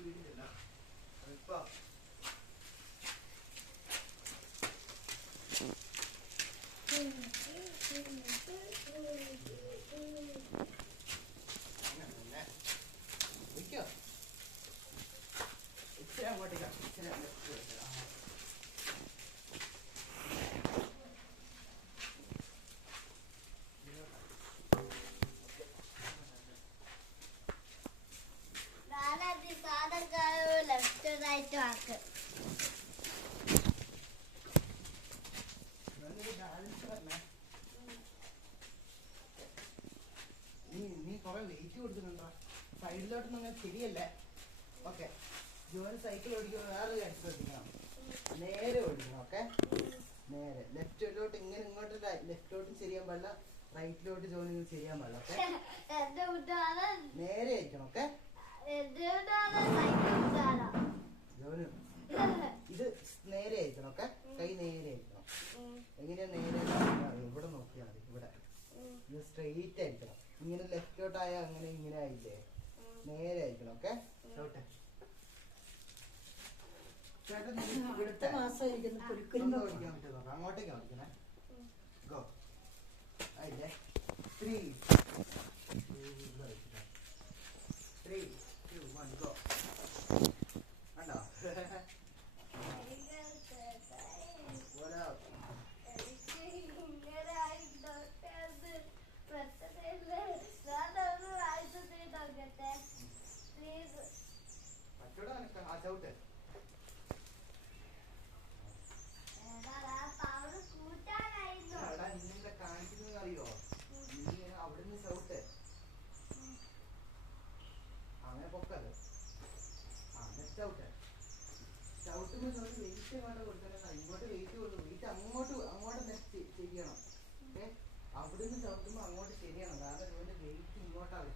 സ്പീഡിലല്ല ഇപ്പൊ ഇച്ചിരി അങ്ങോട്ടേക്കാ ഇച്ചിരി ലെഫ്റ്റ് റൈറ്റ് ആക്ക്. നീ കൊറേ വെയിറ്റ് കൊടുക്കുന്നുണ്ടോ? സൈഡിലോട്ടൊന്നും അങ്ങനെ ശരിയല്ലേ? ഓക്കെ, ജോലി സൈക്കിൾ ഓടിക്കുമ്പോൾ വേറെ കാര്യം ശ്രദ്ധിക്കണം. നേരെ ഓടിക്കണം. ഓക്കെ, നേരെ ലെഫ്റ്റിലോട്ട് ഇങ്ങനെ ഇങ്ങോട്ട് ലെഫ്റ്റിലോട്ടും ചെയ്യാൻ പാടില്ല, റൈറ്റിലോട്ട് ജോലി ചെയ്യാൻ പാടില്ല. ഓക്കെ, നേരെ ആയിരിക്കണം. ഓക്കെ ജോലി ഇത് നേരെ ആയിരിക്കണം. ഓക്കെ, കൈ നേരെ ആയിരിക്കണം. എങ്ങനെയാ നേരെ? ഇവിടെ നോക്കിയാൽ മതി. ഇവിടെ ഇത് സ്ട്രെയിറ്റ് ആയിരിക്കണം. ഇങ്ങനെ ലെഫ്റ്റിലോട്ടായ അങ്ങനെ ഇങ്ങനെ ആയില്ലേ? നേരെ ആയിരിക്കണം. ഓക്കെ, ചോട്ടെ അങ്ങോട്ടേക്ക് ഓടിക്കണേ. ഗോ. ആയില്ലേ? 3 2 1 ഗോ. കണ്ടോ? ചവിട്ട്. നിന്നെ കാണിക്കുന്നത് അറിയോ? നീ അവിടുന്ന് ചവിട്ട്. അങ്ങനെ പൊക്കത്. ചവിട്ട്. ചവിട്ടുമ്പോൾ വെയിറ്റ് വേണ്ട കൊടുക്കണം. ഇങ്ങോട്ട് വെയിറ്റ് കൊടുക്കും. വെയിറ്റ് അങ്ങോട്ട് ചെയ്യണം. ഓക്കെ, അവിടുന്ന് ചവിട്ടുമ്പോൾ അങ്ങോട്ട് ശരിയാണ്. കാരണം ഇവന്റെ വെയിറ്റ് ഇങ്ങോട്ടാണ്.